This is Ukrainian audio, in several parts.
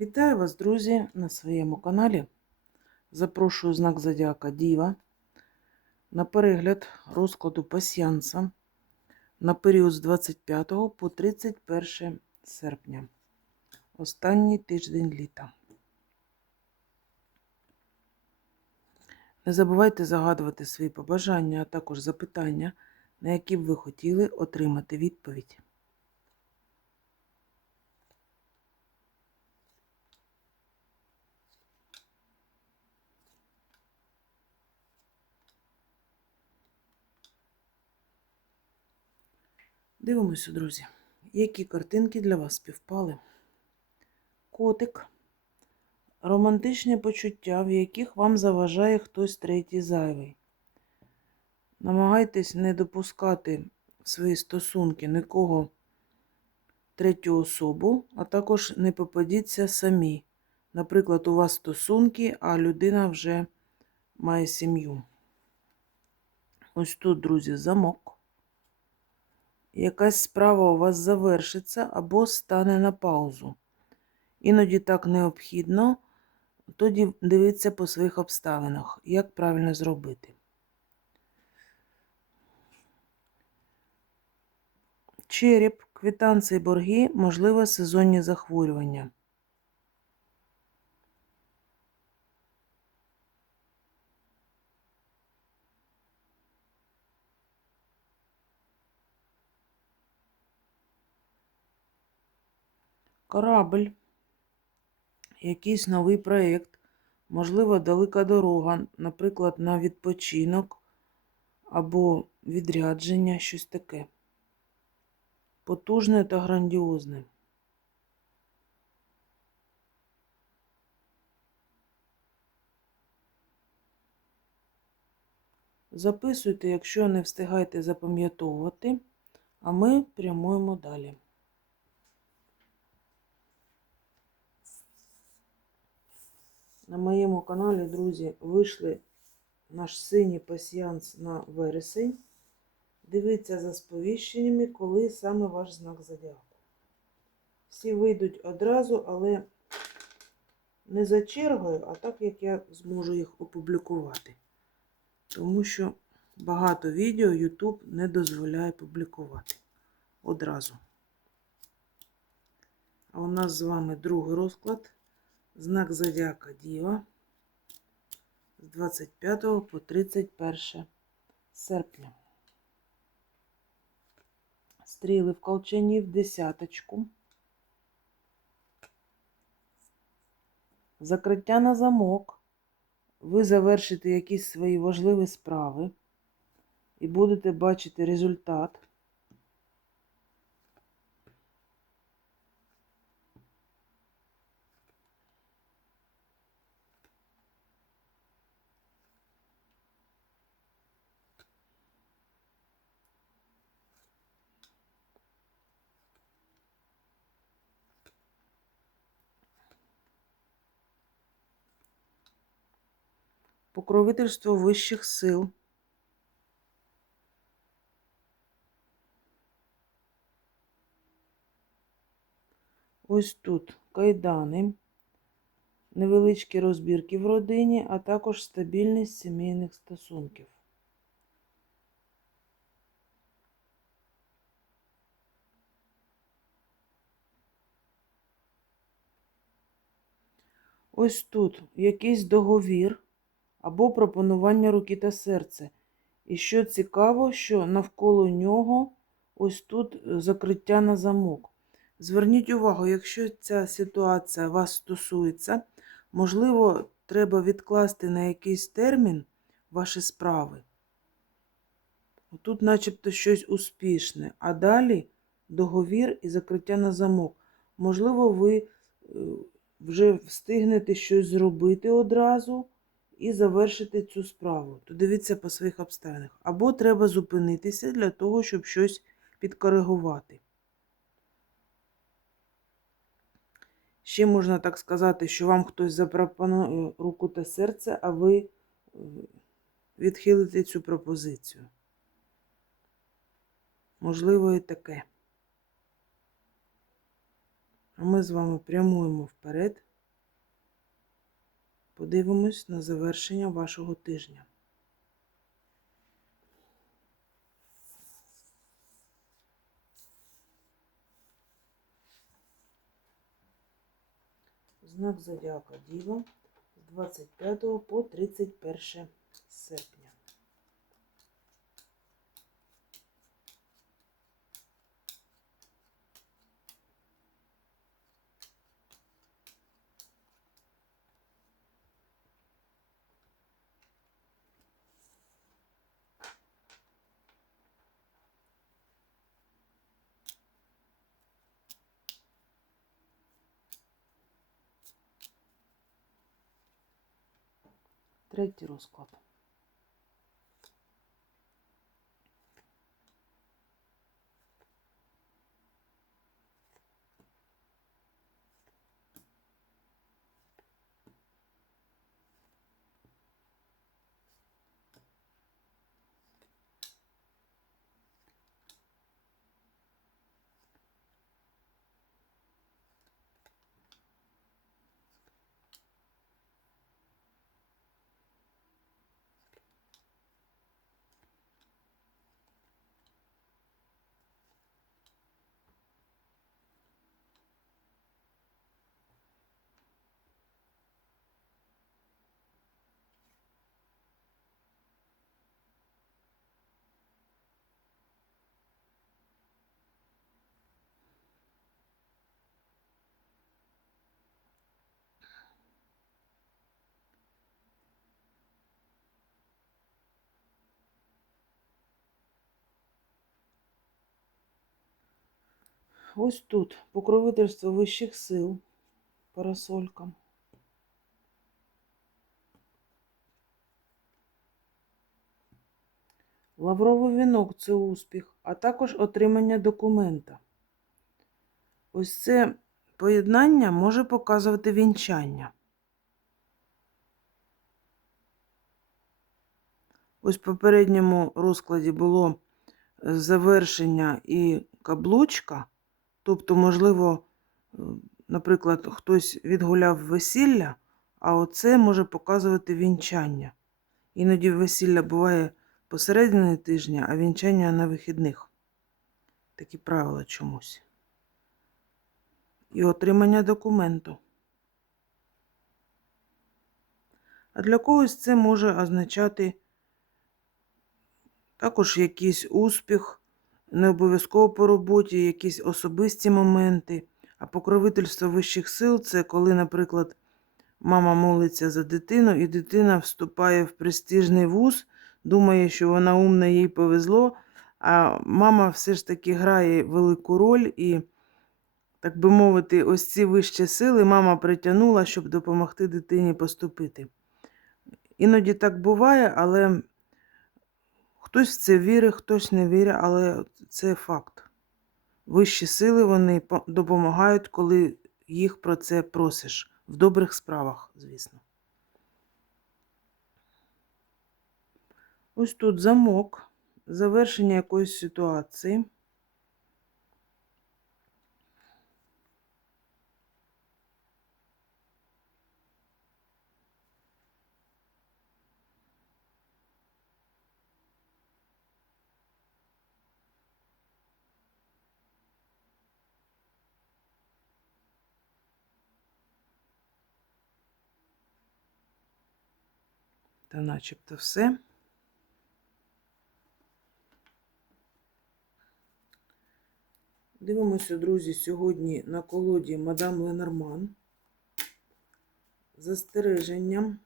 Вітаю вас, друзі, на своєму каналі. Запрошую знак Зодіака Діва на перегляд розкладу пасіянса на період з 25 по 31 серпня. Останній тиждень літа. Не забувайте загадувати свої побажання, а також запитання, на які б ви хотіли отримати відповідь. Дивимося, друзі, які картинки для вас співпали. Котик. Романтичні почуття, в яких вам заважає хтось третій зайвий. Намагайтесь не допускати в свої стосунки нікого третю особу, а також не попадіться самі. Наприклад, у вас стосунки, а людина вже має сім'ю. Ось тут, друзі, замок якась справа у вас завершиться або стане на паузу. Іноді так необхідно, тоді дивіться по своїх обставинах, як правильно зробити. Череп, квитанції борги, можливо, сезонні захворювання. Корабль, якийсь новий проєкт, можливо, далека дорога, наприклад, на відпочинок або відрядження, щось таке. Потужне та грандіозне. Записуйте, якщо не встигаєте запам'ятовувати, а ми прямуємо далі. На моєму каналі, друзі, вийшли наш синій пасіянс на вересень. Дивіться за сповіщеннями, коли саме ваш знак зодіаку. Всі вийдуть одразу, але не за чергою, а так, як я зможу їх опублікувати. Тому що багато відео YouTube не дозволяє публікувати одразу. А у нас з вами другий розклад. Знак Зодіака Діва з 25 по 31 серпня. Стріли в колчані в десяточку. Закриття на замок. Ви завершите якісь свої важливі справи і будете бачити результат. Покровительство вищих сил. Ось тут кайдани, невеличкі розбірки в родині, а також стабільність сімейних стосунків. Ось тут якийсь договір або пропонування руки та серця. І що цікаво, що навколо нього ось тут закриття на замок. Зверніть увагу, якщо ця ситуація вас стосується, можливо, треба відкласти на якийсь термін ваші справи. Тут начебто щось успішне, а далі договір і закриття на замок. Можливо, ви е, вже встигнете щось зробити одразу і завершити цю справу. То дивіться по своїх обставинах. Або треба зупинитися для того, щоб щось підкоригувати. Ще можна так сказати, що вам хтось запропонує руку та серце, а ви е, відхилите цю пропозицію. Можливо, і таке. А ми з вами прямуємо вперед. Подивимось на завершення вашого тижня. Знак Зодіака Діва з 25 по 31 серпня. Третій розклад. Ось тут покровительство вищих сил, парасолька. Лавровий вінок це успіх, а також отримання документа. Ось це поєднання може показувати вінчання. Ось в попередньому розкладі було завершення і каблучка. Тобто, можливо, е, наприклад, хтось відгуляв весілля, а оце може показувати вінчання. Іноді весілля буває посередині тижня, а вінчання на вихідних. Такі правила чомусь. І отримання документу. А для когось це може означати також якийсь успіх, не обов'язково по роботі, якісь особисті моменти. А покровительство вищих сил це коли, наприклад, мама молиться за дитину, і дитина вступає в престижний вуз, думає, що вона умна, їй повезло, а мама все ж таки грає велику роль і, так би мовити, ось ці вищі сили мама притягнула, щоб допомогти дитині поступити. Іноді так буває, але хтось в це вірить, хтось не вірить, але це факт. Вищі сили вони допомагають, коли їх про це просиш. В добрих справах, звісно. Ось тут замок, завершення якоїсь ситуації. Та начебто все. Дивимося, друзі, сьогодні на колоді мадам Ленорман. Застереження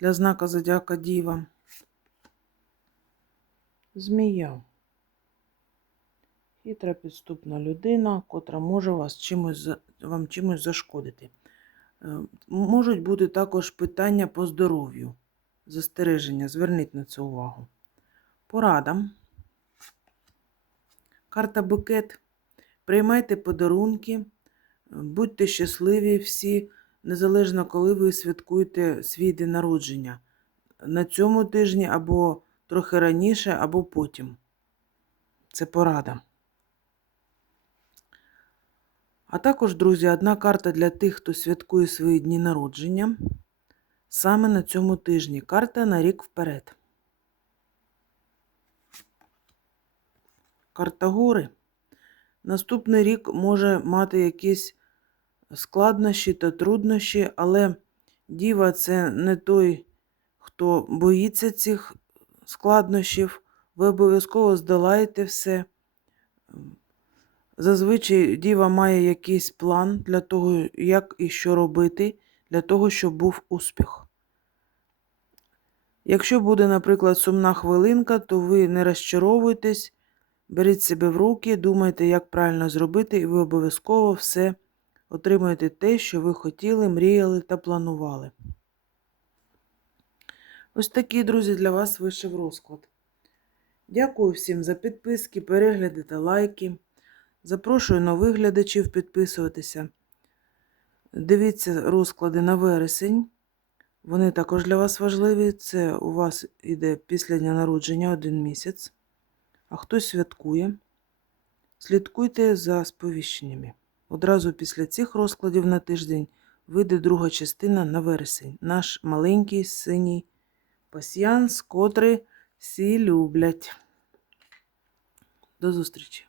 для знака Зодіака Діва. Змія. Хитра підступна людина, котра може вас чимось, вам чимось зашкодити. Е, Можуть бути також питання по здоров'ю. Застереження. Зверніть на це увагу. Порада. Карта букет. Приймайте подарунки, будьте щасливі всі, незалежно коли ви святкуєте свій день народження. На цьому тижні або трохи раніше, або потім. Це порада. А також, друзі, одна карта для тих, хто святкує свої дні народження. Саме на цьому тижні. Карта на рік вперед. Карта гори. Наступний рік може мати якісь складнощі та труднощі, але діва це не той, хто боїться цих складнощів. Ви обов'язково здолаєте все. Зазвичай діва має якийсь план для того, як і що робити, для того, щоб був успіх. Якщо буде, наприклад, сумна хвилинка, то ви не розчаровуйтесь, беріть себе в руки, думайте, як правильно зробити, і ви обов'язково все отримаєте те, що ви хотіли, мріяли та планували. Ось такий, друзі, для вас вийшов розклад. Дякую всім за підписки, перегляди та лайки. Запрошую нових глядачів підписуватися. Дивіться розклади на вересень. Вони також для вас важливі. Це у вас іде після дня народження один місяць, а хтось святкує. Слідкуйте за сповіщеннями. Одразу після цих розкладів на тиждень вийде друга частина на вересень. Наш маленький синій пасьянс, котрий всі люблять. До зустрічі!